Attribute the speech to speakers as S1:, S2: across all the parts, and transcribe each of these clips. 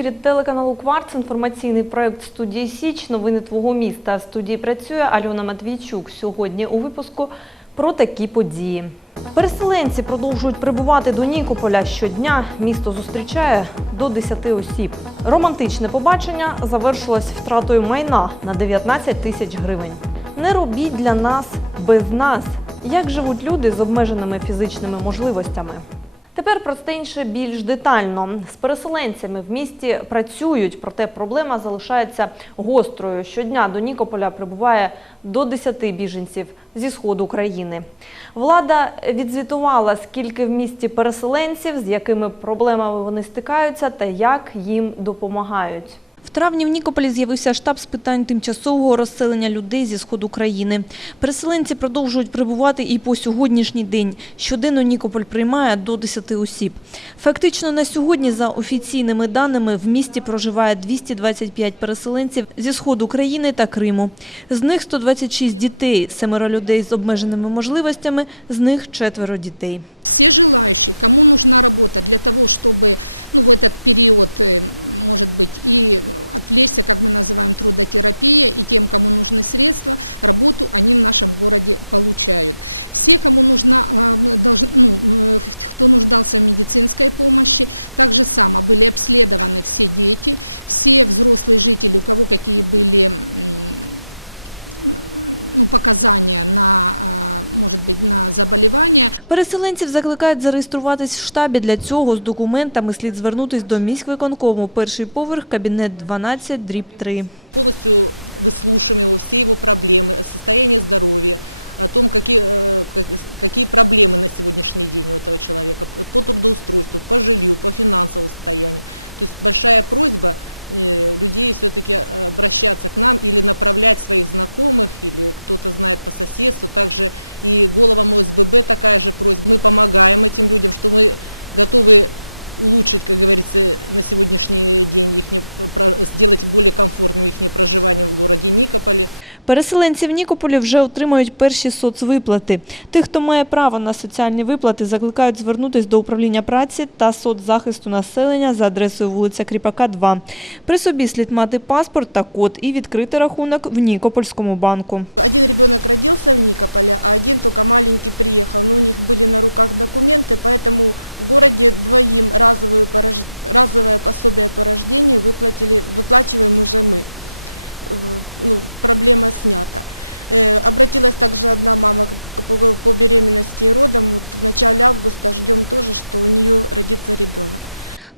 S1: ефірі телеканалу Кварц. Інформаційний проект студії Січ. Новини твого міста. В студії працює Альона Матвійчук. Сьогодні у випуску про такі події. Переселенці продовжують прибувати до Нікополя щодня. Місто зустрічає до 10 осіб. Романтичне побачення завершилось втратою майна на 19 тисяч гривень. Не робіть для нас без нас. Як живуть люди з обмеженими фізичними можливостями? Тепер простеньше більш детально. З переселенцями в місті працюють, проте проблема залишається гострою. Щодня до Нікополя прибуває до 10 біженців зі сходу країни. Влада відзвітувала, скільки в місті переселенців, з якими проблемами вони стикаються та як їм допомагають. В травні в Нікополі з'явився штаб з питань тимчасового розселення людей зі сходу країни. Переселенці продовжують прибувати і по сьогоднішній день. Щоденно Нікополь приймає до 10 осіб. Фактично на сьогодні, за офіційними даними, в місті проживає 225 переселенців зі сходу країни та Криму. З них 126 дітей, семеро людей з обмеженими можливостями, з них четверо дітей.
S2: Все желающие, кому нужна работа для того, чтобы ну, в этот период, э, может быть, и отвлечься, как мы называем, трудотерапия, и тем, кому нужны средства, работу они в нашем городе получают. Все, кому нужна, э, должен, ну, э, кто нуждался в медицинской помощи, так же само были обследованы все дети, все взрослые жители, у кого какие были ну, показания на, а, может быть, на заболевания,
S1: Переселенців закликають зареєструватись в штабі. Для цього з документами слід звернутись до міськвиконкому. Перший поверх, кабінет 12, дріб 3.
S3: полностью выслушиваем его, все его проблемы, состояние здоровья, о том, какие, э, как- какие проблемы на сегодняшний день у этого человека по трудоустройству, по жилью, по финансовому состоянию. То есть большая просьба э, людей все-таки обращаться к нам или направлять своих знакомых, или кто-то знает по соседству. Также и головам ОСББ такая же просьба. Мы помогаем этим людям, что мы готовы улучшить, как говорится, на сегодняшний день их сделать более комфортным их проживание в городе Никополе.
S1: Переселенці в Нікополі вже отримають перші соцвиплати. Тих, хто має право на соціальні виплати, закликають звернутись до управління праці та соцзахисту населення за адресою вулиця Кріпака, 2. При собі слід мати паспорт та код і відкрити рахунок в Нікопольському банку.
S4: Один ребенок родился в Никополе, а один только маленький приехал. Но у них были на руках документы, поэтому в городе двоим разовую порож- разовое пособие по рождению выплатили, выплачиваем уже мы. Э, Ну, проблема снята. Э, Обратилась также одна мама по, беременности и родам. Вот в начале августа ждем тоже, что у нее родится ребенок.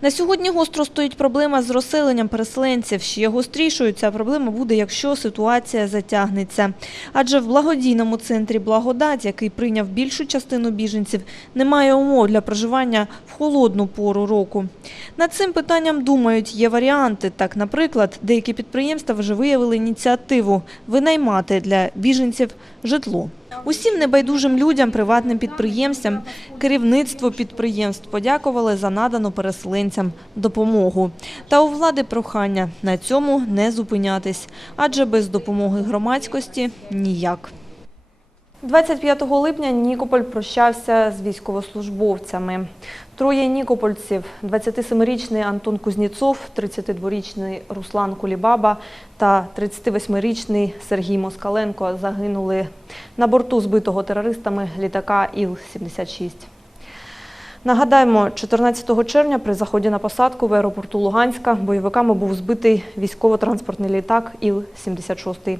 S1: На сьогодні гостро стоїть проблема з розселенням переселенців. Ще гострішою ця проблема буде, якщо ситуація затягнеться. Адже в благодійному центрі «Благодать», який прийняв більшу частину біженців, немає умов для проживання в холодну пору року. Над цим питанням думають, є варіанти. Так, наприклад, деякі підприємства вже виявили ініціативу винаймати для біженців житло. Усім небайдужим людям, приватним підприємцям, керівництво підприємств подякували за надану переселенцям допомогу. Та у влади прохання на цьому не зупинятись, адже без допомоги громадськості ніяк. 25 липня Нікополь прощався з військовослужбовцями. Троє нікопольців – 27-річний Антон Кузніцов, 32-річний Руслан Кулібаба та 38-річний Сергій Москаленко загинули на борту збитого терористами літака Іл-76. Нагадаємо, 14 червня при заході на посадку в аеропорту Луганська бойовиками був збитий військово-транспортний літак Іл-76.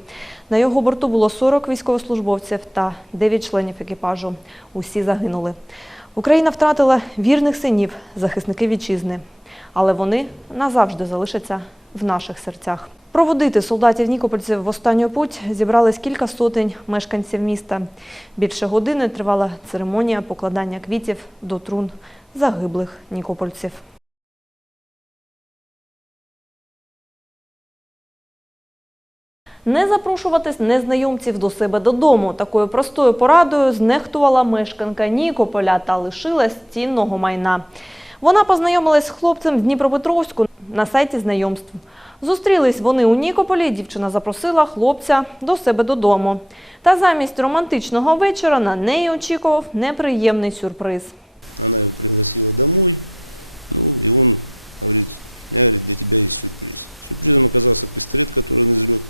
S1: На його борту було 40 військовослужбовців та 9 членів екіпажу. Усі загинули. Україна втратила вірних синів, захисники вітчизни. Але вони назавжди залишаться в наших серцях. Проводити солдатів-нікопольців в останню путь зібрались кілька сотень мешканців міста. Більше години тривала церемонія покладання квітів до трун загиблих нікопольців. Не запрошувати незнайомців до себе додому. Такою простою порадою знехтувала мешканка Нікополя та лишилась цінного майна. Вона познайомилась з хлопцем в Дніпропетровську на сайті знайомств. Зустрілись вони у Нікополі, і дівчина запросила хлопця до себе додому. Та замість романтичного вечора на неї очікував неприємний сюрприз.
S5: Она его пригласила домой. Ну, и он говорит, У меня, говорит, для тебя есть сюрприз. Сюрпризом оказался пистолет, который он извлек.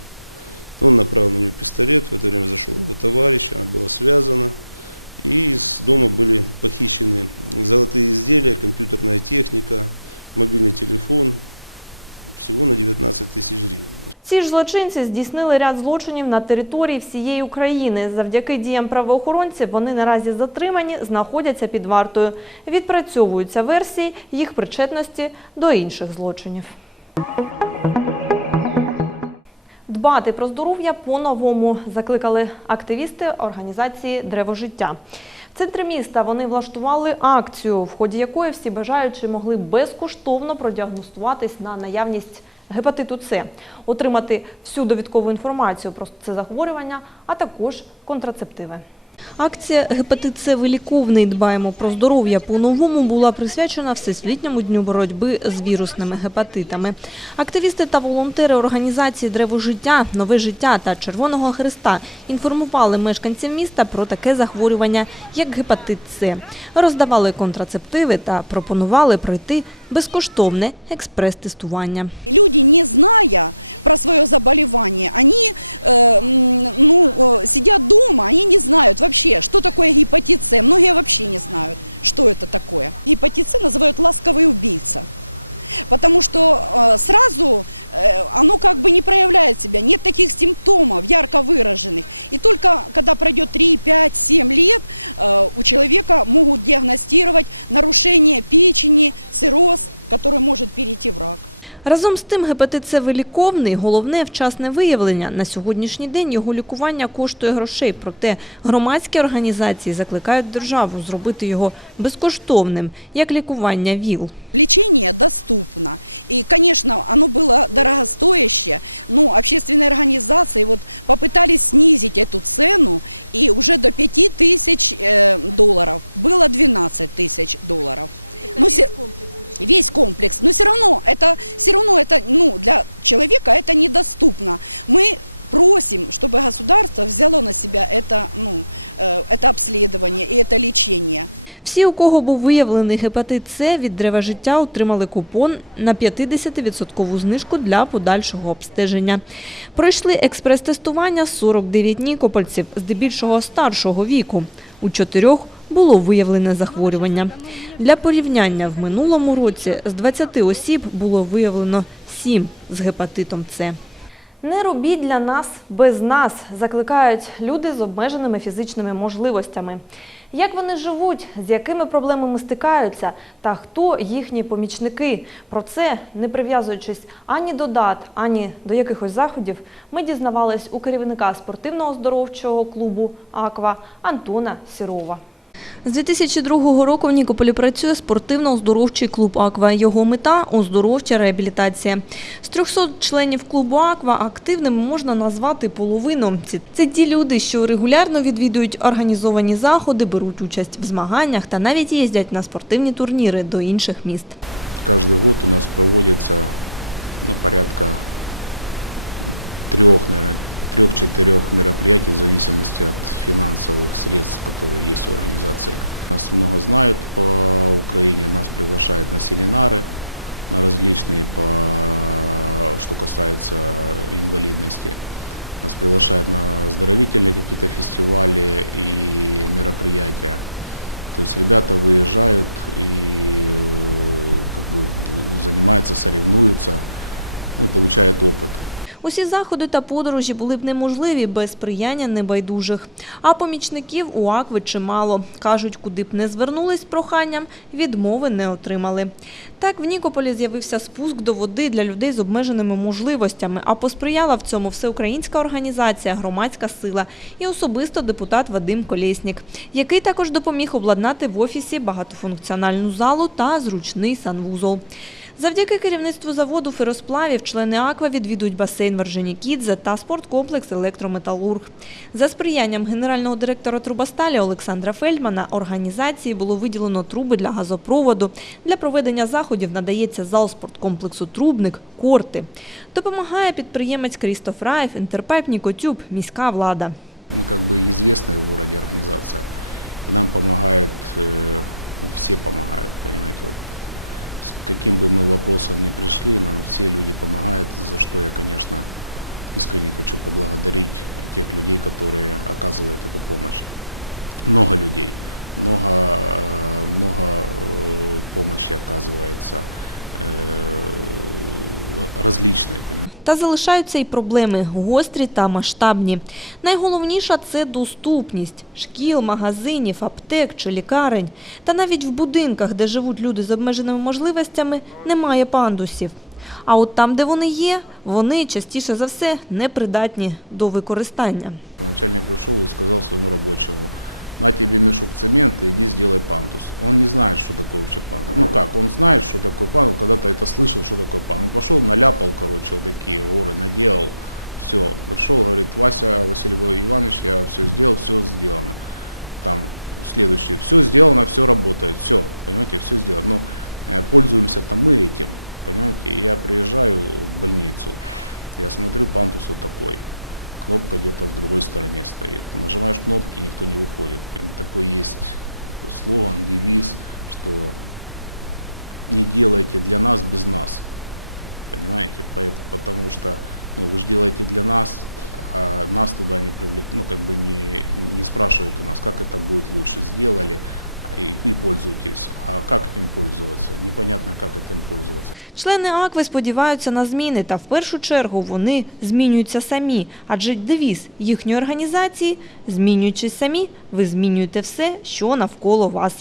S5: Он направил на нее пистолет, в это время зашел его товарищ, она была связана. И из дома были похищены золотые изделия, компьютерная техника, мобильный телефон, всего на 19 тысяч гривен.
S1: Ці ж злочинці здійснили ряд злочинів на території всієї України. Завдяки діям правоохоронців вони наразі затримані, знаходяться під вартою. Відпрацьовуються версії їх причетності до інших злочинів. Дбати про здоров'я по-новому закликали активісти організації Древожиття. В центрі міста вони влаштували акцію, в ході якої всі бажаючі могли безкоштовно продіагностуватись на наявність гепатиту С, отримати всю довідкову інформацію про це захворювання, а також контрацептиви. Акція «Гепатит С виліковний. Дбаємо про здоров'я по-новому» була присвячена Всесвітньому дню боротьби з вірусними гепатитами. Активісти та волонтери організації «Древо життя», «Нове життя» та Червоного Христа інформували мешканців міста про таке захворювання, як гепатит С. Роздавали контрацептиви та пропонували пройти безкоштовне експрес-тестування.
S6: Люди, не зная про свое заболевание, они э, м, ну, э, сидят дома, они не знают вообще, что такое гепатит С. Многие вообще не знают, что это такое. Гепатит С называют ласковый убийца. Потому что э, сразу э, оно как бы не проявляет себя, нет таких симптомов ярко выраженных. И только когда пройдет 3, 5, 7 лет, э, у человека могут диагностировать нарушение печени, цирроз, который может перейти в рак.
S1: Разом з тим, гепатит С виліковний, головне – вчасне виявлення. На сьогоднішній день його лікування коштує грошей, проте громадські організації закликають державу зробити його безкоштовним, як лікування ВІЛ.
S6: Лечение доступно. И, конечно, оно было дорогостоящее, но общественные организации вот попытались снизить эту цену, и уже до 5 тысяч э, долларов было 12 тысяч долларов. Но се- весь комплекс. Но все равно это, все равно это, ну, для человека это недоступно. Мы просим, чтобы государство взяло на себя это, ну, э, это обследование и это лечение.
S1: Всі, у кого був виявлений гепатит С, від древа життя отримали купон на 50% знижку для подальшого обстеження. Пройшли експрес-тестування 49 нікопольців, здебільшого старшого віку. У чотирьох було виявлене захворювання. Для порівняння в минулому році з 20 осіб було виявлено 7 з гепатитом С. Не робіть для нас без нас, закликають люди з обмеженими фізичними можливостями. Як вони живуть, з якими проблемами стикаються та хто їхні помічники? Про це, не прив'язуючись ані до дат, ані до якихось заходів, ми дізнавались у керівника спортивного оздоровчого клубу Аква Антона Сірова. З 2002 року в Нікополі працює спортивно-оздоровчий клуб «Аква». Його мета – оздоровча реабілітація. З 300 членів клубу «Аква» активними можна назвати половину. Це ті люди, що регулярно відвідують організовані заходи, беруть участь в змаганнях та навіть їздять на спортивні турніри до інших міст.
S7: Каждый год у нас проводится ну, порядка трех, наверное, трех-четырех мероприятий в зависимости от финансовых средств, которые есть у организации. Нас много знают по Украине, нас приглашают на семинары, на различные, по, что касается инвалидности. Нас приглашают на оздоровительные какие-то фестивали и мероприятия. То есть ребята выезжают и э, как бы занимаются, соревнуются, ну и получают опыт.
S1: Усі заходи та подорожі були б неможливі без сприяння небайдужих. А помічників у Акви чимало. Кажуть, куди б не звернулись з проханням, відмови не отримали. Так, в Нікополі з'явився спуск до води для людей з обмеженими можливостями, а посприяла в цьому всеукраїнська організація «Громадська сила» і особисто депутат Вадим Колєснік, який також допоміг обладнати в офісі багатофункціональну залу та зручний санвузол. Завдяки керівництву заводу феросплавів члени Аква відвідують басейн Варженікідзе та спорткомплекс Електрометалург. За сприянням генерального директора Трубосталі Олександра Фельдмана організації було виділено труби для газопроводу. Для проведення заходів надається зал спорткомплексу Трубник, корти. Допомагає підприємець Крістоф Раєв, Інтерпайп Нікотюб, міська влада.
S7: Мы как бы известная в городе организация. И нам помогают, э, ну, все помогают, понимаете. Вот. С каким бы мы вопросом ни пришли, нам все люди помогают, за что я, конечно, искренне хочу поблагодарить тех людей, которые оказывают эту помощь. Много людей, много, э, много э, помощи оказывается различной.
S1: Та залишаються і проблеми гострі та масштабні. Найголовніша це доступність шкіл, магазинів, аптек чи лікарень. Та навіть в будинках, де живуть люди з обмеженими можливостями, немає пандусів. А от там, де вони є, вони частіше за все непридатні до використання.
S7: Начальник пришел и сказал своему рабочему, на тебе мешок цемента, иди сделай пандус. Он не знает, что такое вообще пандус. Ну как, он знает, что такое пандус, когда-то это слышал, что такое пандус. Он пошел, наляпал, короче, вот такие горы, наделал. Все, пришел, говорит, Вася Василий Иванович, я все сделал, все сделано. Там следующее, все сделано, все работает, все, понимаете, все сделано. Но э, пользуемся там мы этим, понимаете. Я приезжаю в больницу, я смотрю, пандус вот такой кнопка где-то в другой стороне стоит. Нажимаешь кнопки, никто не выходит. Такой есть слоган, девиз, что не делайте для нас без нас. Понимаете? Потому что ну, вы же делаете для нас, а нас туда не привлек, ну как бы не, не спрашивают у нас, как это будет лучше. Сделали и, и пользуйтесь. А как им пользоваться? Непонятно, как этим пользоваться.
S1: Члени АКВИ сподіваються на зміни, та в першу чергу вони змінюються самі. Адже девіз їхньої організації «Змінюючись самі, ви змінюєте все, що навколо вас».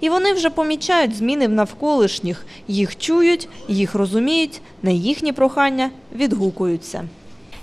S1: І вони вже помічають зміни в навколишніх. Їх чують, їх розуміють, на їхні прохання відгукуються.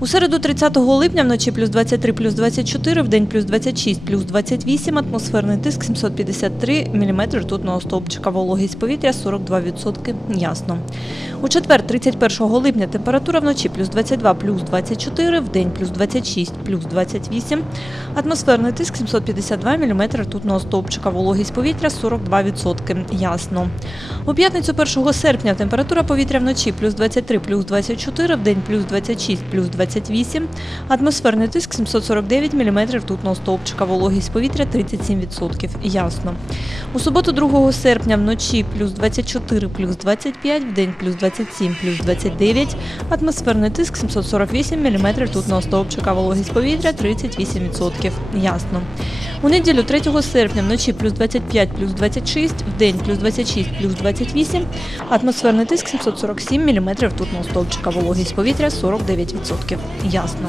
S1: У середу 30 липня вночі плюс 23, плюс 24, в день плюс 26, плюс 28, атмосферний тиск 753 мм ртутного стовпчика, вологість повітря 42%, ясно. У четвер 31 липня температура вночі плюс 22, плюс 24, в день плюс 26, плюс 28, атмосферний тиск 752 мм ртутного стовпчика, вологість повітря 42%, ясно. У п'ятницю 1 серпня температура повітря вночі плюс 23, плюс 24, в день плюс 26, плюс 28, атмосферний тиск 749 мм ртутного стовпчика, вологість повітря 37%, ясно. У суботу 2 серпня вночі плюс 24, плюс 25, в день плюс 27, плюс 29, атмосферний тиск 748 мм ртутного стовпчика, вологість повітря 38%, ясно. У неділю 3 серпня вночі плюс 25, плюс 26, в день плюс 26, плюс 28, атмосферний тиск 747 мм ртутного стовпчика, вологість повітря 49%, ясно.